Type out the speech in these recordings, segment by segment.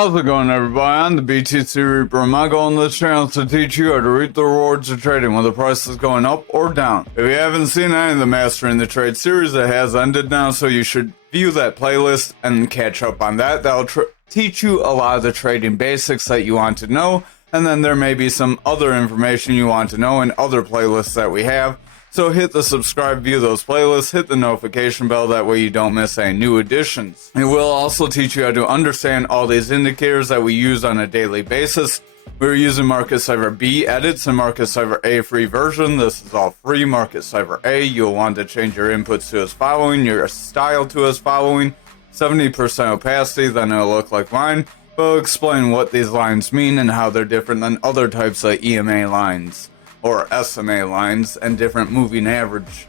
How's it going, everybody? I'm the BTC Reaper, and my goal on this channel is to teach you how to reap the rewards of trading when the price is going up or down. If you haven't seen any of the Mastering the Trade series, it has ended now, so you should view that playlist and catch up on that. That'll teach you a lot of the trading basics that you want to know, and then there may be some other information you want to know in other playlists that we have. So hit the subscribe, view those playlists, hit the notification bell, that way you don't miss any new additions. It will also teach you how to understand all these indicators that we use on a daily basis. We're using Market Cipher B edits and Market Cipher A free version. This is all free. Market Cipher A, you'll want to change your inputs to as following, your style to as following, 70% opacity, then it'll look like mine. But I'll explain what these lines mean and how they're different than other types of EMA lines or SMA lines and different moving average.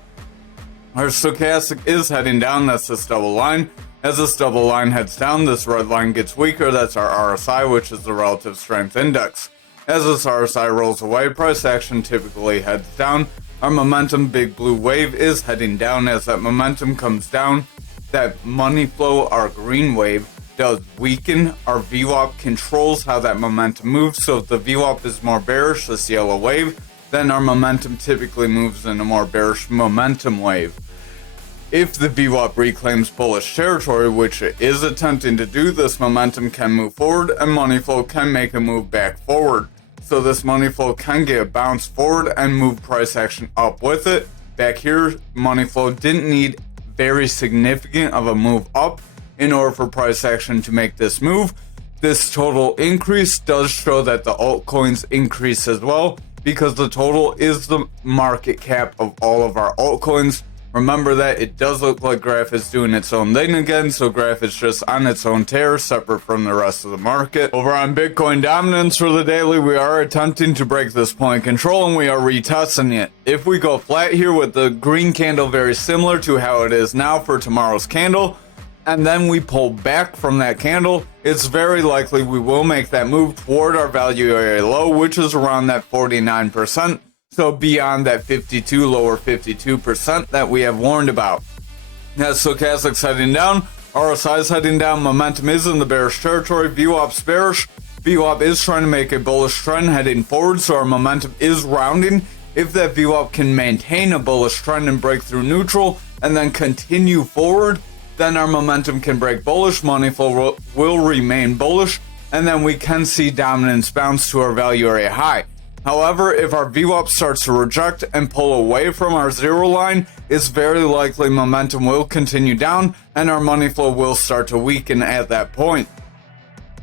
Our stochastic is heading down, that's this double line. As this double line heads down, this red line gets weaker, that's our RSI, which is the relative strength index. As this RSI rolls away, price action typically heads down. Our momentum, big blue wave, is heading down. As that momentum comes down, that money flow, our green wave, does weaken. Our VWAP controls how that momentum moves, so if the VWAP is more bearish, this yellow wave, then our momentum typically moves in a more bearish momentum wave. If the VWAP reclaims bullish territory, which it is attempting to do, this momentum can move forward and money flow can make a move back forward. So this money flow can get a bounce forward and move price action up with it. Back here, money flow didn't need very significant of a move up in order for price action to make this move. This total increase does show that the altcoins increase as well, because the total is the market cap of all of our altcoins. Remember that it does look like Graph is doing its own thing again, so Graph is just on its own tear, separate from the rest of the market. Over on Bitcoin dominance for the daily, we are attempting to break this point of control and we are retesting it. If we go flat here with the green candle very similar to how it is now for tomorrow's candle, and then we pull back from that candle, it's very likely we will make that move toward our value area low, which is around that 49%. So beyond that 52, lower 52% that we have warned about. As stochastic's heading down, RSI is heading down, momentum is in the bearish territory, VWAP's bearish. VWAP is trying to make a bullish trend heading forward, so our momentum is rounding. If that VWAP can maintain a bullish trend and break through neutral and then continue forward, then our momentum can break bullish, money flow will remain bullish, and then we can see dominance bounce to our value area high. However, if our VWAP starts to reject and pull away from our zero line, it's very likely momentum will continue down and our money flow will start to weaken at that point.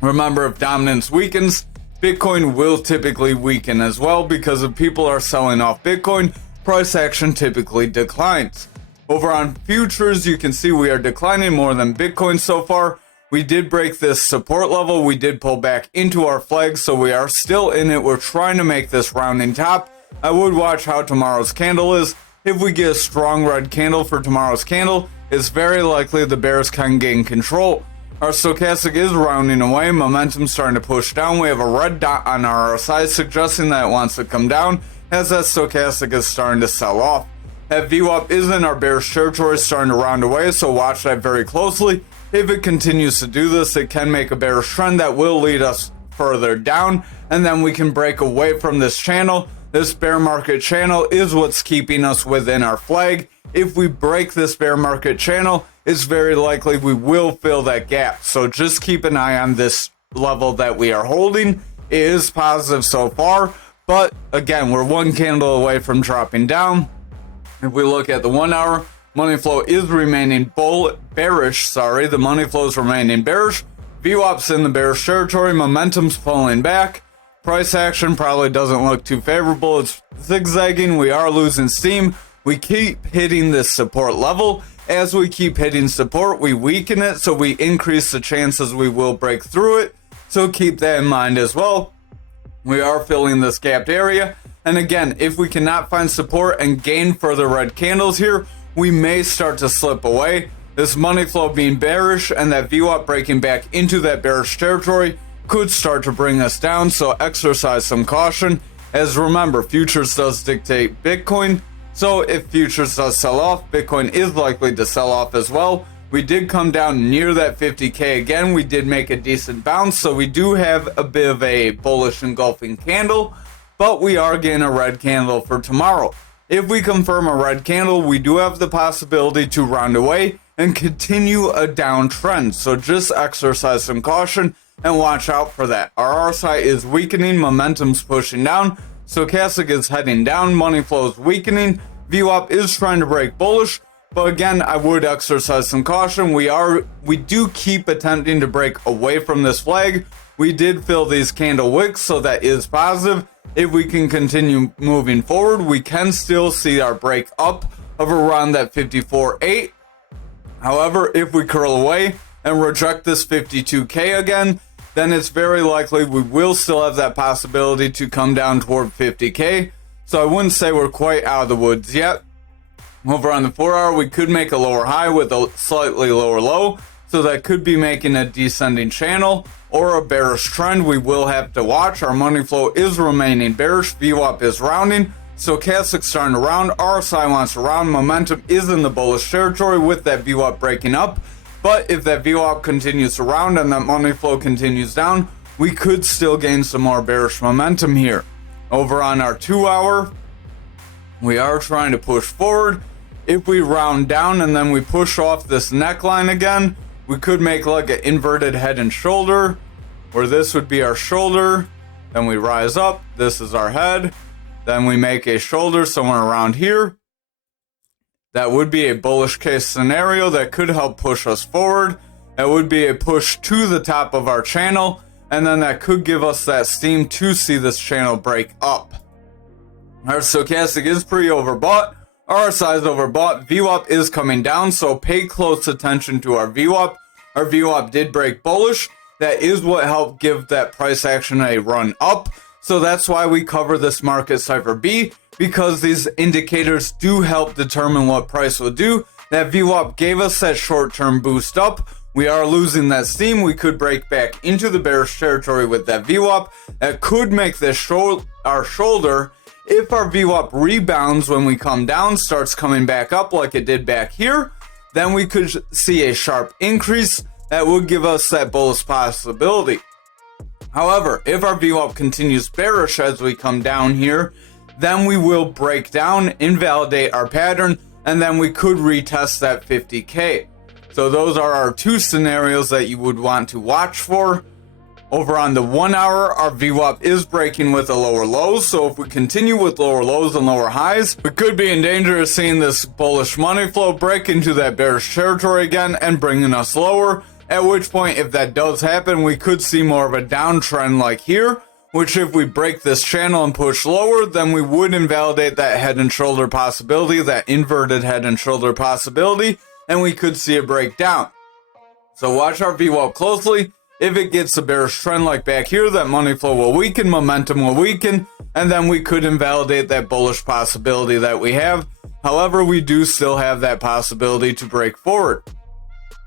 Remember, if dominance weakens, Bitcoin will typically weaken as well, because if people are selling off Bitcoin, price action typically declines. Over on futures, you can see we are declining more than Bitcoin so far. We did break this support level. We did pull back into our flag, so we are still in it. We're trying to make this rounding top. I would watch how tomorrow's candle is. If we get a strong red candle for tomorrow's candle, it's very likely the bears can gain control. Our stochastic is rounding away. Momentum's starting to push down. We have a red dot on our RSI suggesting that it wants to come down, as that stochastic is starting to sell off. That VWAP is in our bearish territory, starting to round away, so watch that very closely. If it continues to do this, it can make a bearish trend that will lead us further down, and then we can break away from this channel. This bear market channel is what's keeping us within our flag. If we break this bear market channel, it's very likely we will fill that gap. So just keep an eye on this level that we are holding. It is positive so far, but again, we're one candle away from dropping down. If we look at the 1 hour, money flow is remaining bearish. The money flow is remaining bearish. VWAP's in the bearish territory. Momentum's pulling back. Price action probably doesn't look too favorable. It's zigzagging. We are losing steam. We keep hitting this support level. As we keep hitting support, we weaken it, so we increase the chances we will break through it. So keep that in mind as well. We are filling this gapped area. And again, if we cannot find support and gain further red candles here, we may start to slip away. This money flow being bearish and that VWAP breaking back into that bearish territory could start to bring us down, so exercise some caution. As remember, futures does dictate Bitcoin, so if futures does sell off, Bitcoin is likely to sell off as well. We did come down near that 50K again. We did make a decent bounce, so we do have a bit of a bullish engulfing candle, but we are getting a red candle for tomorrow. If we confirm a red candle, we do have the possibility to round away and continue a downtrend. So just exercise some caution and watch out for that. Our RSI is weakening, momentum's pushing down, stochastic is heading down, money flow is weakening, VWAP is trying to break bullish, but again, I would exercise some caution. We do keep attempting to break away from this flag. We did fill these candle wicks, so that is positive. If we can continue moving forward, we can still see our break up of around that 54.8. However, if we curl away and reject this 52K again, then it's very likely we will still have that possibility to come down toward 50K. So I wouldn't say we're quite out of the woods yet. Over on the 4 hour, we could make a lower high with a slightly lower low. So that could be making a descending channel or a bearish trend. We will have to watch. Our money flow is remaining bearish. VWAP is rounding. Stochastic starting to round. RSI wants to round. Momentum is in the bullish territory with that VWAP breaking up. But if that VWAP continues to round and that money flow continues down, we could still gain some more bearish momentum here. Over on our 2 hour, we are trying to push forward. If we round down and then we push off this neckline again, we could make like an inverted head and shoulder, where this would be our shoulder. Then we rise up. This is our head. Then we make a shoulder somewhere around here. That would be a bullish case scenario that could help push us forward. That would be a push to the top of our channel. And then that could give us that steam to see this channel break up. Our stochastic is pretty overbought. RSI is overbought. VWAP is coming down, so pay close attention to our VWAP. Our VWAP did break bullish. That is what helped give that price action a run up. So that's why we cover this market cipher B, because these indicators do help determine what price will do. That VWAP gave us that short-term boost up. We are losing that steam. We could break back into the bearish territory with that VWAP. That could make this our shoulder. If our VWAP rebounds when we come down, starts coming back up like it did back here, then we could see a sharp increase. That would give us that bullish possibility. However, if our VWAP continues bearish as we come down here, then we will break down, invalidate our pattern, and then we could retest that 50K. So those are our two scenarios that you would want to watch for. Over on the 1 hour, our VWAP is breaking with a lower low, so if we continue with lower lows and lower highs, we could be in danger of seeing this bullish money flow break into that bearish territory again and bringing us lower, at which point, if that does happen, we could see more of a downtrend like here, which if we break this channel and push lower, then we would invalidate that head and shoulder possibility, that inverted head and shoulder possibility, and we could see a breakdown. So watch our VWAP closely. If it gets a bearish trend like back here, that money flow will weaken, momentum will weaken, and then we could invalidate that bullish possibility that we have. However, we do still have that possibility to break forward.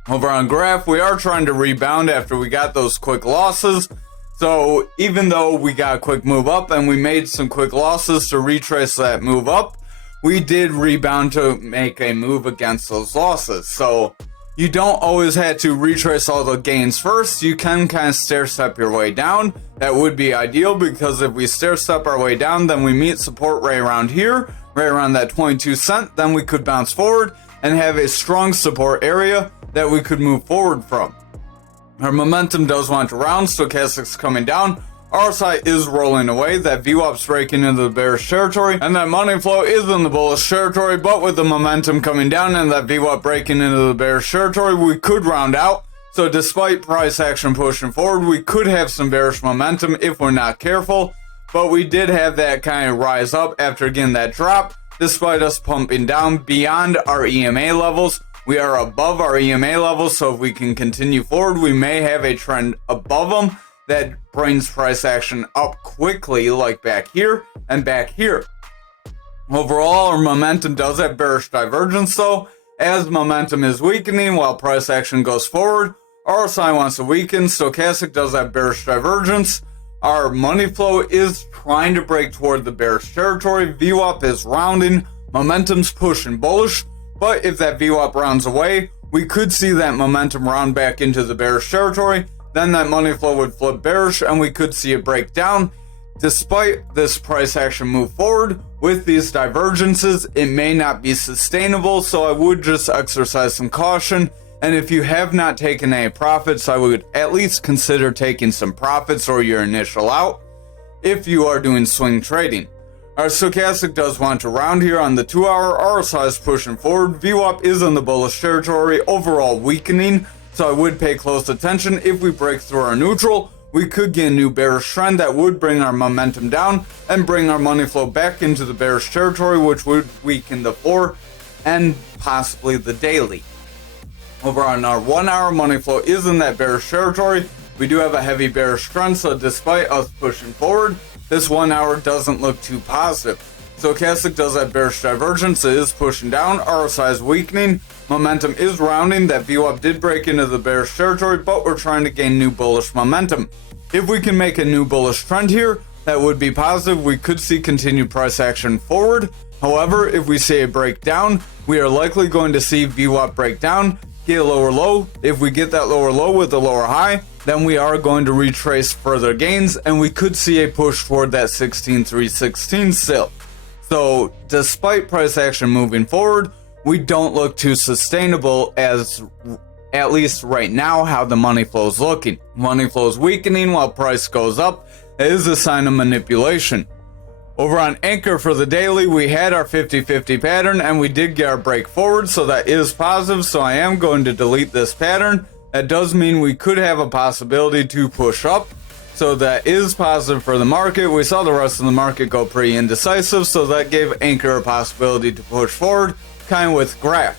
Over on graph, we are trying to rebound after we got those quick losses. So even though we got a quick move up and we made some quick losses to retrace that move up, we did rebound to make a move against those losses. So you don't always have to retrace all the gains first. You can kind of stair step your way down. That would be ideal, because if we stair step our way down, then we meet support right around here, right around that 22 cent. Then we could bounce forward and have a strong support area that we could move forward from. Our momentum does want to round. Stochastic's coming down. RSI is rolling away. That VWAP's breaking into the bearish territory, and that money flow is in the bullish territory. But with the momentum coming down and that VWAP breaking into the bearish territory, we could round out. So despite price action pushing forward, we could have some bearish momentum if we're not careful. But we did have that kind of rise up after again that drop, despite us pumping down beyond our EMA levels. We are above our EMA levels, so if we can continue forward, we may have a trend above them that brings price action up quickly, like back here and back here. Overall, our momentum does have bearish divergence though. As momentum is weakening while price action goes forward, RSI wants to weaken. Stochastic does have bearish divergence. Our money flow is trying to break toward the bearish territory. VWAP is rounding. Momentum's pushing bullish. But if that VWAP rounds away, we could see that momentum round back into the bearish territory. Then that money flow would flip bearish and we could see it break down. Despite this price action move forward, with these divergences, it may not be sustainable, so I would just exercise some caution. And if you have not taken any profits, I would at least consider taking some profits or your initial out if you are doing swing trading. Our stochastic does want to round here on the 2 hour. RSI is pushing forward. VWAP is in the bullish territory, overall weakening, so I would pay close attention. If we break through our neutral, we could get a new bearish trend that would bring our momentum down and bring our money flow back into the bearish territory, which would weaken the 4 and possibly the daily. Over on our 1 hour, money flow is in that bearish territory. We do have a heavy bearish trend, so despite us pushing forward, this 1 hour doesn't look too positive. Stochastic does have bearish divergence, it is pushing down, RSI is weakening, momentum is rounding, that VWAP did break into the bearish territory, but we're trying to gain new bullish momentum. If we can make a new bullish trend here, that would be positive. We could see continued price action forward. However, if we see a breakdown, we are likely going to see VWAP break down, get a lower low. If we get that lower low with a lower high, then we are going to retrace further gains, and we could see a push toward that 16,316 still. So despite price action moving forward, we don't look too sustainable as, at least right now, how the money flow is looking. Money flow is weakening while price goes up. It is a sign of manipulation. Over on Ankr for the daily, we had our 50-50 pattern and we did get our break forward, so that is positive. So I am going to delete this pattern. That does mean we could have a possibility to push up. So that is positive for the market. We saw the rest of the market go pretty indecisive, so that gave Ankr a possibility to push forward, kind of with graph.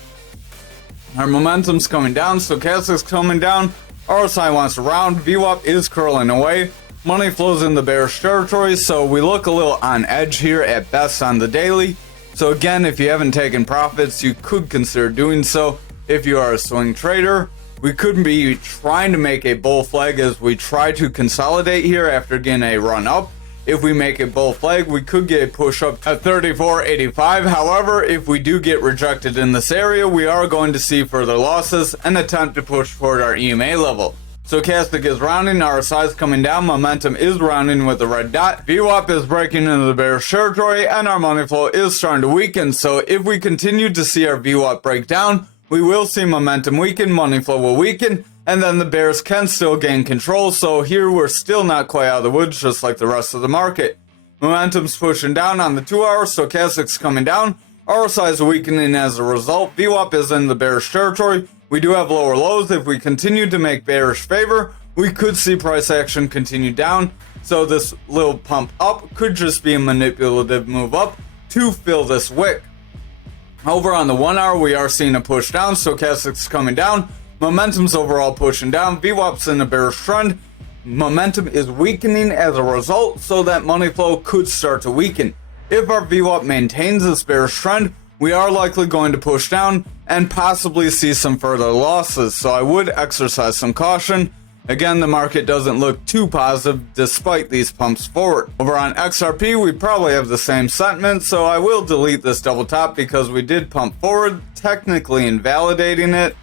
Our momentum's coming down, stochastic's coming down, RSI wants to round, VWAP is curling away, money flows in the bearish territory, so we look a little on edge here at best on the daily. So again, if you haven't taken profits, you could consider doing so. If you are a swing trader, we could be trying to make a bull flag as we try to consolidate here after getting a run up. If we make a bull flag, we could get a push up at 34.85. However, if we do get rejected in this area, we are going to see further losses and attempt to push toward our EMA level. Stochastic is rounding, RSI is coming down, momentum is rounding with the red dot, VWAP is breaking into the bearish territory, and our money flow is starting to weaken. So if we continue to see our VWAP break down, we will see momentum weaken, money flow will weaken, and then the bears can still gain control. So here we're still not quite out of the woods, just like the rest of the market. Momentum's pushing down on the 2 hour, stochastic's coming down, RSI is weakening as a result, VWAP is in the bearish territory. We do have lower lows. If we continue to make bearish favor, we could see price action continue down. So this little pump up could just be a manipulative move up to fill this wick. Over on the 1 hour, we are seeing a push down, stochastic's coming down, momentum's overall pushing down, VWAP's in a bearish trend, momentum is weakening as a result, so that money flow could start to weaken. If our VWAP maintains this bearish trend, we are likely going to push down and possibly see some further losses, so I would exercise some caution. Again, the market doesn't look too positive despite these pumps forward. Over on XRP, we probably have the same sentiment, so I will delete this double top because we did pump forward, technically invalidating it.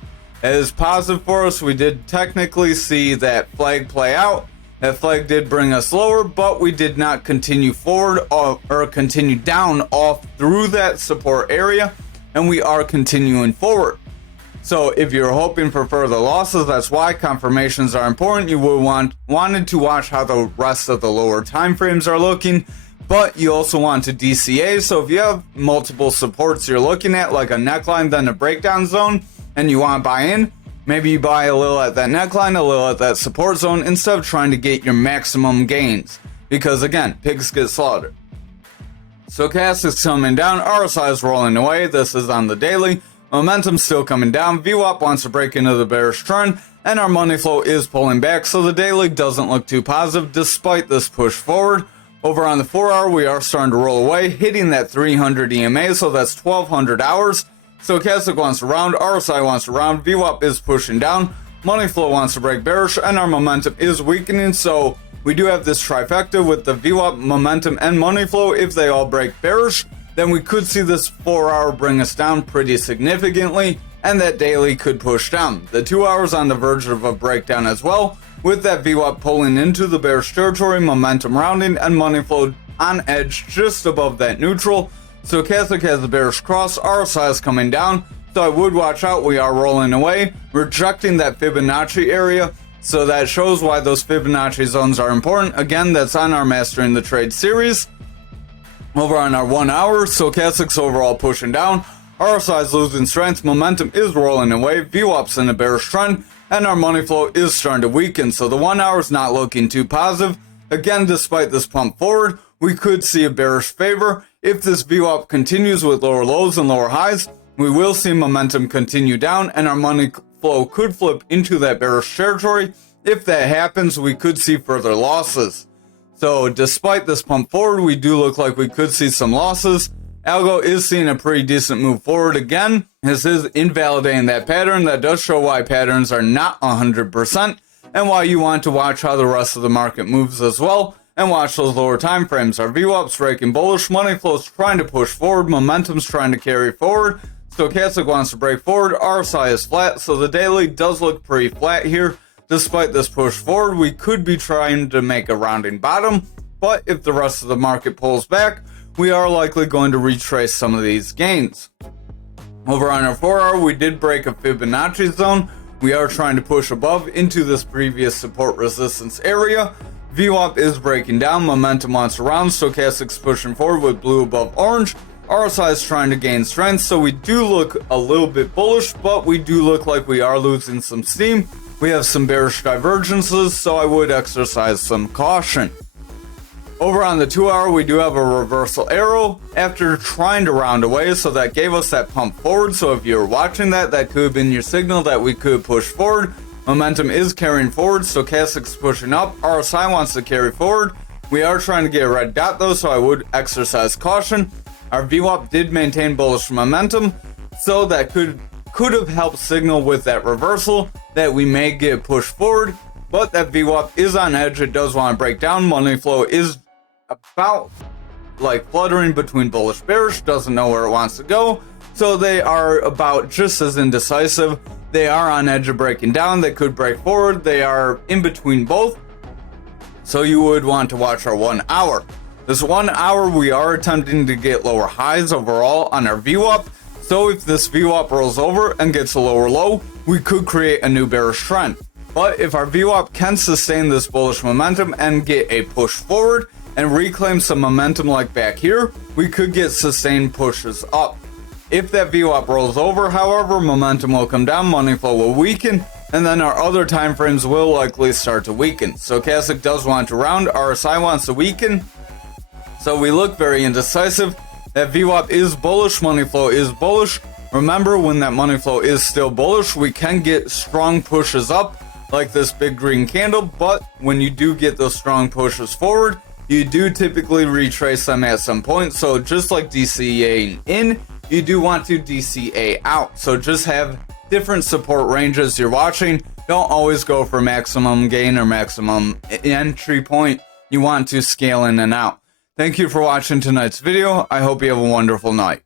It is positive for us. We did technically see that flag play out. That flag did bring us lower, but we did not continue forward or continue down off through that support area, and we are continuing forward. So if you're hoping for further losses, that's why confirmations are important. You will wanted to watch how the rest of the lower time frames are looking, but you also want to DCA. So if you have multiple supports you're looking at, like a neckline, then a breakdown zone, and you want to buy in, maybe you buy a little at that neckline, a little at that support zone, instead of trying to get your maximum gains. Because again, pigs get slaughtered. Stochastic's coming down, RSI is rolling away. This is on the daily. Momentum's still coming down, VWAP wants to break into the bearish trend, and our money flow is pulling back, so the daily doesn't look too positive despite this push forward. Over on the 4 hour, we are starting to roll away, hitting that 300 EMA, so that's 1200 hours. Stochastic wants to round, RSI wants to round, VWAP is pushing down, money flow wants to break bearish, and our momentum is weakening, so we do have this trifecta with the VWAP, momentum, and money flow. If they all break bearish, then we could see this 4 hour bring us down pretty significantly. and that daily could push down. The 2 hours on the verge of a breakdown as well, with that VWAP pulling into the bearish territory, momentum rounding, and money flow on edge just above that neutral. Stochastic has the bearish cross, RSI is coming down, so I would watch out. We are rolling away, rejecting that Fibonacci area, so that shows why those Fibonacci zones are important. Again, that's on our Mastering the Trade series. Over on our 1 hour, Stochastic's overall pushing down, RSI is losing strength, momentum is rolling away, VWAP's in a bearish trend, and our money flow is starting to weaken, so the 1 hour is not looking too positive. Again, despite this pump forward, we could see a bearish favor. If this VWAP continues with lower lows and lower highs, we will see momentum continue down, and our money flow could flip into that bearish territory. If that happens, we could see further losses. So despite this pump forward, we do look like we could see some losses. Algo is seeing a pretty decent move forward again. This is invalidating that pattern. That does show why patterns are not 100% and why you want to watch how the rest of the market moves as well and watch those lower time frames. Our VWAP's breaking bullish, money flow's trying to push forward, momentum's trying to carry forward. Stochastic wants to break forward, RSI is flat, so the daily does look pretty flat here. Despite this push forward, we could be trying to make a rounding bottom, but if the rest of the market pulls back, we are likely going to retrace some of these gains. Over on our 4 hour, we did break a Fibonacci zone. We are trying to push above into this previous support resistance area. VWAP is breaking down, momentum wants to round, Stochastic's pushing forward with blue above orange. RSI is trying to gain strength, so we do look a little bit bullish, but we do look like we are losing some steam. We have some bearish divergences, so I would exercise some caution. Over on the 2 hour, we do have a reversal arrow after trying to round away, so that gave us that pump forward. So if you're watching that, that could have been your signal that we could push forward. Momentum is carrying forward, Stochastic's pushing up, RSI wants to carry forward. We are trying to get a red dot though, so I would exercise caution. Our VWAP did maintain bullish momentum, so that could have helped signal with that reversal that we may get pushed forward, but that VWAP is on edge. It does want to break down. Money flow is about like fluttering between bullish bearish, doesn't know where it wants to go, so they are about just as indecisive. They are on edge of breaking down. They could break forward. They are in between both, so you would want to watch our 1 hour. This 1 hour, we are attempting to get lower highs overall on our VWAP, so if this VWAP rolls over and gets a lower low, we could create a new bearish trend. But if our VWAP can sustain this bullish momentum and get a push forward and reclaim some momentum like back here, we could get sustained pushes up. If that VWAP rolls over, however, momentum will come down, money flow will weaken, and then our other time frames will likely start to weaken. Stochastic does want to round, RSI wants to weaken, so we look very indecisive. That VWAP is bullish, money flow is bullish. Remember, when that money flow is still bullish, we can get strong pushes up like this big green candle, but when you do get those strong pushes forward, you do typically retrace them at some point. So just like DCAing in, you do want to DCA out. So just have different support ranges you're watching. Don't always go for maximum gain or maximum entry point. You want to scale in and out. Thank you for watching tonight's video. I hope you have a wonderful night.